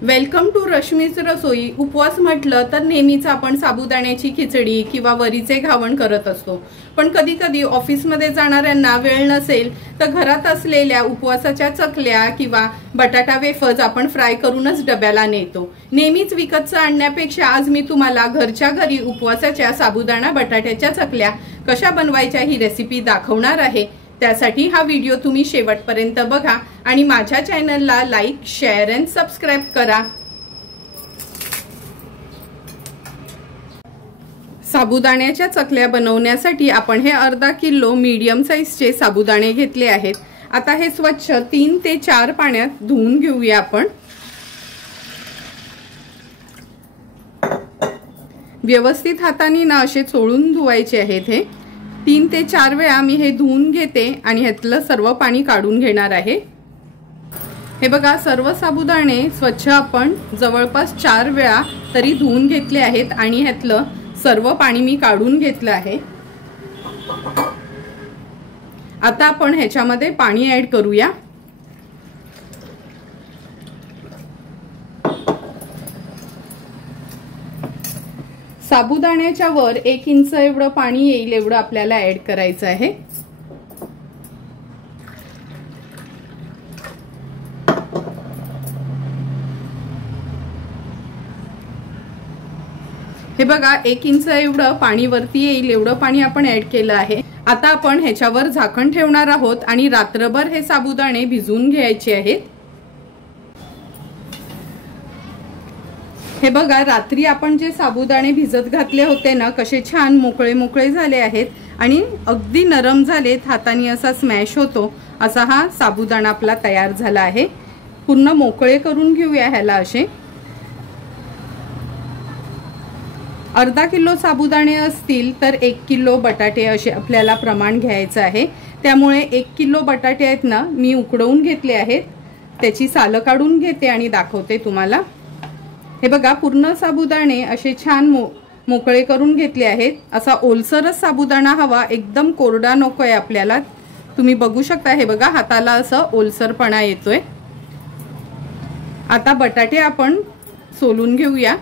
Welcome to रश्मीच रसोई। उपवास म्हटलं तर नेहमीच आपण साबुदाण्याची खिचडी किंवा वरीचे घावण करत असतो, पण कधी कधी ऑफिसमध्ये जाणाऱ्यांना वेळ नसेल तर घरात असलेल्या उपवासाच्या चकल्या किंवा बटाटा वेफर्स आपण फ्राय करूनच डब्याला नेतो। नेहमीच विकतचं आणण्यापेक्षा आज मी तुम्हाला घरच्या घरी उपवासाच्या साबुदाणा बटाट्याच्या चकल्या कशा बनवायच्या ही रेसिपी दाखवणार आहे। त्यासाठी हा व्हिडिओ तुम्ही शेवटपर्यंत बघा आणि माझ्या चॅनलला लाईक, शेअर अँड सबस्क्राइब करा। साबुदाण्याच्या चकल्या बनवण्यासाठी आपण हे अर्धा किलो मीडियम साइजचे साबुदाणे घेतले आहेत। आता हे स्वच्छ 3 ते 4 पाण्यात धुवून घेऊया आपण। व्यवस्थित हाताने ना असे चोळून धुवायचे आहेत। हे 3 ते 4 वेळा मी हे धुवून घेते आणि ह्यातलं सर्व पाणी काढून घेणार आहे। हे बघा, सर्व साबुदाणे स्वच्छ आपण जवळपास 4 वेळा तरी धुवून घेतले आहेत आणि ह्यातलं सर्व पाणी मी काढून घेतलं आहे। आता आपण ह्याच्यामध्ये पाणी ऍड करूया। साबुदाण्याच्या वर 1 इंच एवढं पाणी येईल एवढं आपल्याला ऍड करायचं आहे। हे बघा, 1 इंच एवढं पाणी वरती येईल एवढं पाणी आपण ऍड केलं आहे। आता आपण ह्याच्यावर झाकण ठेवणार आहोत आणि रात्रभर हे साबुदाणे भिजवून घ्यायचे आहेत। हे बघा, रात्री आपण जे साबुदाणे भिजत घातले होते ना, कसे छान मोकळे मोकळे झाले आहेत आणि अगदी नरम झालेत। हाताने असा स्मॅश होतो असा हा साबुदाणा आपला तयार झाला आहे। पूर्ण मोकळे करून घेऊया ह्याला। असे अर्धा किलो साबुदाणे असतील तर 1 किलो बटाटे असे आपल्याला प्रमाण घ्यायचं आहे। त्यामुळे 1 किलो बटाटे आहेत ना, मी उकडवून घेतले आहेत। त्याची सालं काढून घेते आणि दाखवते तुम्हाला। हे बघा, पूर्ण साबुदाणे असे छान मोकळे करून घेतले आहेत। असा ओलसरच साबुदाणा हवा, एकदम कोरडा नकोय आपल्याला। तुम्ही बघू शकता, हे बघा हाताला असं ओलसरपणा येतोय। आता बटाटे आपण सोलून घेऊया।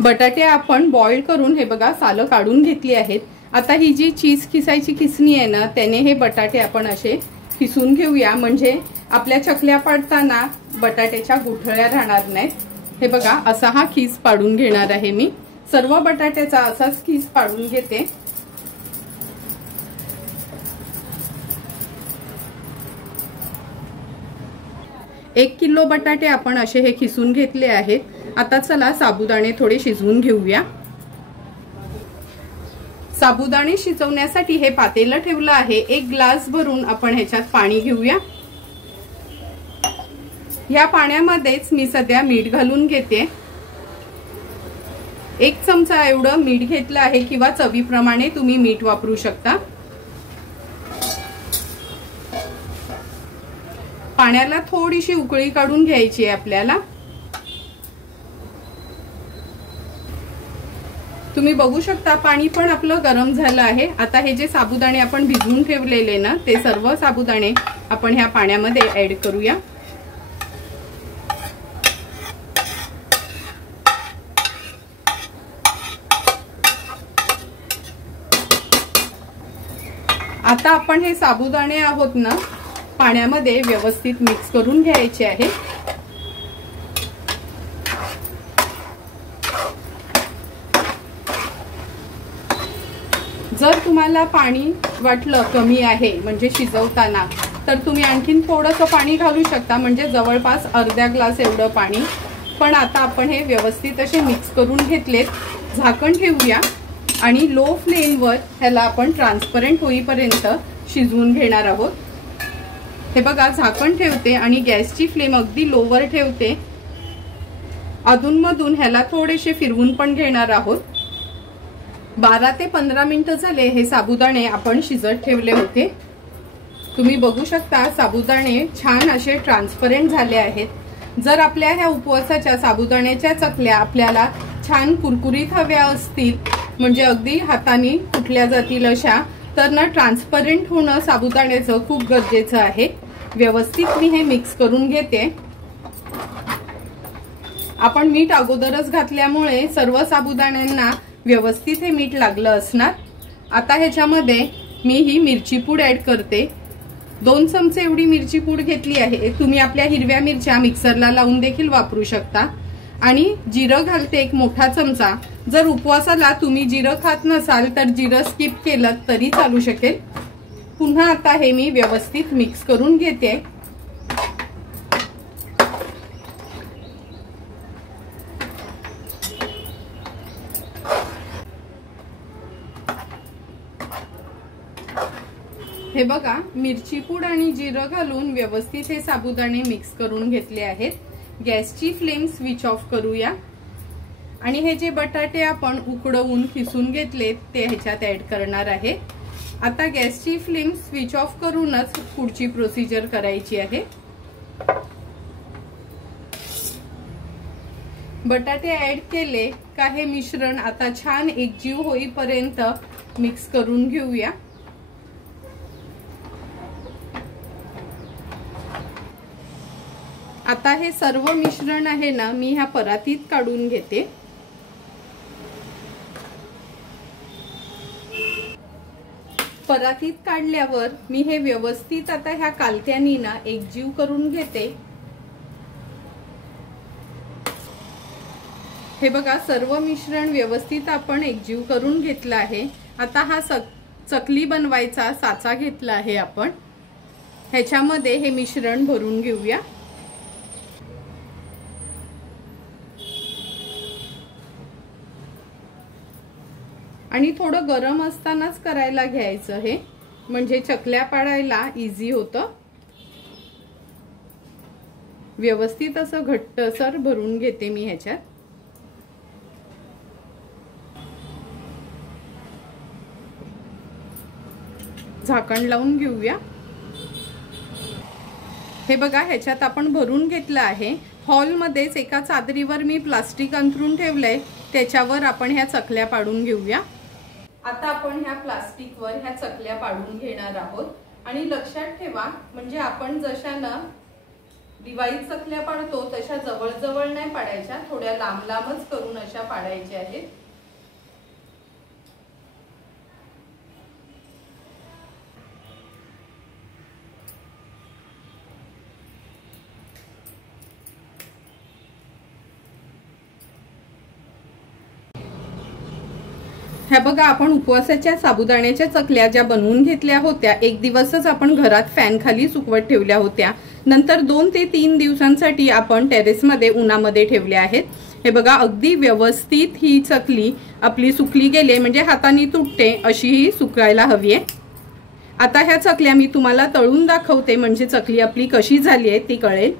बटाटे आपण बॉईल करून हे बघा सालं काढून घेतली आहेत। आता ही जी चीज खिसायची खिसणी आहे ना, त्याने हे बटाटे आपण असे खिसून घेऊया, म्हणजे आपल्या चकल्या पाडताना बटाट्याच्या गुठळ्या राहणार नाहीत। हे बघा, असा हा खीस पाडून घेणार आहे मी। सर्व बटाट्याचा असाच खीस पाडून घेते। एक किलो बटाटे आपण असे हे खिसून घेतले आहेत। आता चला साबुदाणे थोडे शिजवून घेऊया। साबुदाणे शिजवण्यासाठी हे पातेलं ठेवलं आहे। 1 ग्लास भरून आपण ह्याच्यात पाणी घेऊया। या पाण्यामध्येच मी सध्या मीठ घालून घेते। 1 चमचा एवढं मीठ घेतलं आहे किंवा चवीप्रमाणे तुम्ही मीठ वापरू शकता। पाण्याला थोडीशी उकळी काढून घ्यायची आहे आपल्याला। तुम्ही बघू शकता पाणी पण आपलं गरम झालं आहे। आता हे जे साबुदाणे आपण भिजवून ठेवलेले ना, ते सर्व साबुदाणे आपण ह्या पाण्यामध्ये ऍड करूया। आता आपण हे साबुदाणे आहोत ना, पाण्यामध्ये व्यवस्थित मिक्स करून घ्यायचे आहे। जर तुम्हाला पाणी वाटलं कमी आहे म्हणजे शिजवताना, तर तुम्ही आणखीन थोडंसं पाणी घालू शकता, म्हणजे जवळपास अर्धा ग्लास एवढं पाणी। पण आता आपण हे व्यवस्थित असे मिक्स करून घेतलेत। झाकण ठेवूया आणि लो फ्लेमवर ह्याला आपण ट्रान्सपरंट होईपर्यंत शिजवून घेणार आहोत। हे बघा, झाकण ठेवते आणि गॅसची फ्लेम अगदी लोवर ठेवते। अधूनमधून ह्याला थोडेसे फिरवून पण घेणार आहोत। 12 ते 15 मिनिटं झाले हे साबुदाणे आपण शिजत ठेवले होते। तुम्ही बघू शकता साबुदाणे छान असे ट्रान्सपरंट झाले आहेत। जर आपल्या ह्या उपवासाच्या साबुदाण्याच्या चकल्या आपल्याला छान कुरकुरीत हव्या असतील, म्हणजे अगदी हाताने कुटल्या जातील अशा, तर ना ट्रान्सपरंट होणं साबुदाण्याचं खूप गरजेचं आहे। व्यवस्थित मी हे मिक्स करून घेते। आपण मीठ अगोदरच घातल्यामुळे सर्व साबुदाण्यांना व्यवस्थित हे मीठ लागलं असणार। आता ह्याच्यामध्ये मी ही मिरची पूड ऍड करते। 2 चमचे एवढी मिरची पूड घेतली आहे। तुम्ही आपल्या हिरव्या मिरच्या मिक्सरला लावून देखील वापरू शकता। आणि जिरं घालते 1 मोठा चमचा। जर उपवासाला तुम्ही जिरं खात नसाल तर जिरं स्किप केलं तरी चालू शकेल। पुन्हा आता हे मी व्यवस्थित मिक्स करून घेते। हे बघा, मिरची पूड आणि जिरं घालून व्यवस्थित हे साबुदाणे मिक्स करून घेतले आहेत। गॅसची फ्लेम स्विच ऑफ करूया आणि हे जे बटाटे आपण उकडवून खिसून घेतले ते ह्याच्यात ऍड करणार आहे। आता गॅसची फ्लेम स्विच ऑफ करूनच पुढची प्रोसिजर करायची आहे। बटाटे ऍड केले का हे मिश्रण आता छान एकजीव होईपर्यंत मिक्स करून घेऊया। आता हे सर्व मिश्रण आहे ना, मी ह्या परातीत काढून घेते। परातीत काढल्यावर मी हे व्यवस्थित आता ह्या कालत्यानी ना एकजीव करून घेते। हे बघा, सर्व मिश्रण व्यवस्थित आपण एकजीव करून घेतलं आहे। आता हा चकली बनवायचा साचा घेतला आहे आपण, ह्याच्यामध्ये हे मिश्रण भरून घेऊया। आणि थोडं गरम असतानाच करायला घ्यायचं हे, म्हणजे चकल्या पाडायला इझी होतं। व्यवस्थित असं घट्टसर भरून घेते मी ह्याच्यात। झाकण लावून घेऊया। हे बघा, ह्याच्यात आपण भरून घेतलं आहे। हॉलमध्येच एका चादरीवर मी प्लास्टिक अंथरून ठेवलंय, त्याच्यावर आपण ह्या चकल्या पाडून घेऊया। आता आपण ह्या प्लास्टिकवर ह्या चकल्या पाडून घेणार आहोत। आणि लक्षात ठेवा, म्हणजे आपण जशानं दिवाळीत चकल्या पाडतो तशा जवळ जवळ नाही पाडायच्या, थोड्या लांब लांबच करून अशा पाडायच्या आहेत। ह्या बघा, आपण उपवासाच्या साबुदाण्याच्या चकल्या ज्या बनवून घेतल्या होत्या, 1 दिवसच आपण घरात फॅन खाली सुकवत ठेवल्या होत्या। नंतर 2 ते 3 दिवसांसाठी आपण टेरेसमध्ये उन्हामध्ये ठेवल्या आहेत। हे बघा, अगदी व्यवस्थित ही चकली आपली सुकली गेली, म्हणजे हाताने तुटते अशी ही सुकायला हवी आहे। आता ह्या चकल्या मी तुम्हाला तळून दाखवते, म्हणजे चकली आपली कशी झाली आहे ती कळेल।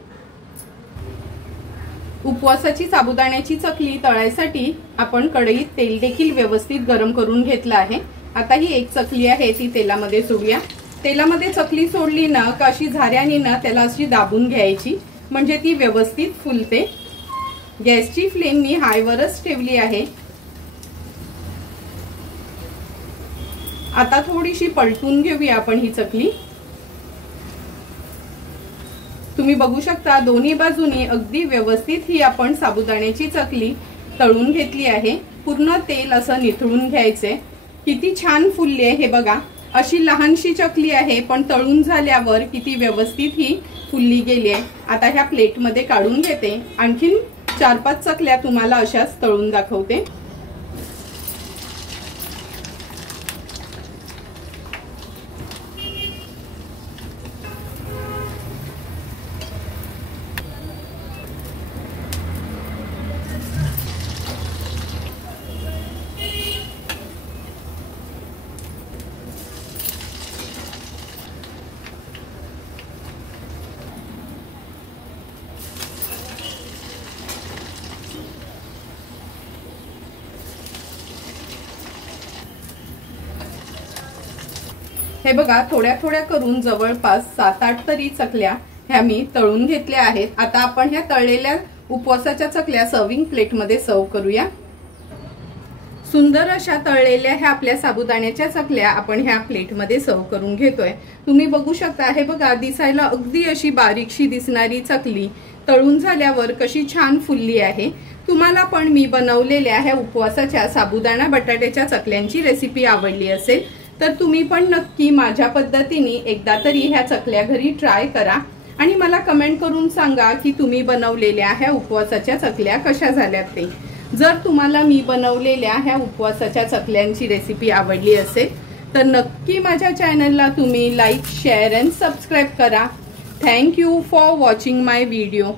उपवासाची साबुदाण्याची चकली तळायसाठी आपण कढईत तेल देखील व्यवस्थित गरम करून घेतलं आहे। आता ही एक चकली आहे ती तेलामध्ये सोडूया। तेलामध्ये चकली सोडली ना का अशी झाऱ्याने ना त्याला अशी दाबून घ्यायची, म्हणजे ती व्यवस्थित फुलते। गॅसची फ्लेम मी हायवरच ठेवली आहे। आता थोडीशी पलटून घेऊया आपण ही चकली। तुम्ही बघू शकता दोन्ही बाजूनी अगदी व्यवस्थित ही आपण साबुदाण्याची चकली तळून घेतली आहे। पूर्ण तेल असं निथळून घ्यायचे। किती छान फुलली आहे हे बघा, अशी लहानशी चकली आहे पण तळून झाल्यावर किती व्यवस्थित ही फुलली गेली आहे। आता ह्या प्लेटमध्ये काढून घेते। आणखीन 4-5 चकल्या तुम्हाला अशाच तळून दाखवते। हे बघा, थोड्या थोड्या करून जवळपास 7-8 तरी चकल्या ह्या मी तळून घेतल्या आहेत। आता आपण ह्या तळलेल्या उपवासाच्या चकल्या सर्विंग प्लेटमध्ये सर्व करूया। सुंदर अशा तळलेल्या ह्या आपल्या साबुदाण्याच्या चकल्या आपण ह्या प्लेटमध्ये सर्व करून घेतोय। तुम्ही बघू शकता, हे बघा दिसायला अगदी अशी बारीकशी दिसणारी चकली तळून झाल्यावर कशी छान फुलली आहे। तुम्हाला पण मी बनवलेल्या ह्या उपवासाच्या साबुदाणा बटाट्याच्या चकल्यांची रेसिपी आवडली असेल तर तुम्ही पण नक्की माझ्या पद्धतीने एकदा तरी ह्या चकल्या घरी ट्राय करा आणि मला कमेंट करून सांगा की तुम्ही बनवलेल्या ह्या उपवासाच्या चकल्या कशा झाल्यात ते। जर तुम्हाला मी बनवलेल्या ह्या उपवासाच्या चकल्यांची रेसिपी आवडली असेल तर नक्की माझ्या चॅनलला तुम्ही लाईक, शेअर अँड सबस्क्राईब करा। Thank you for watching my video.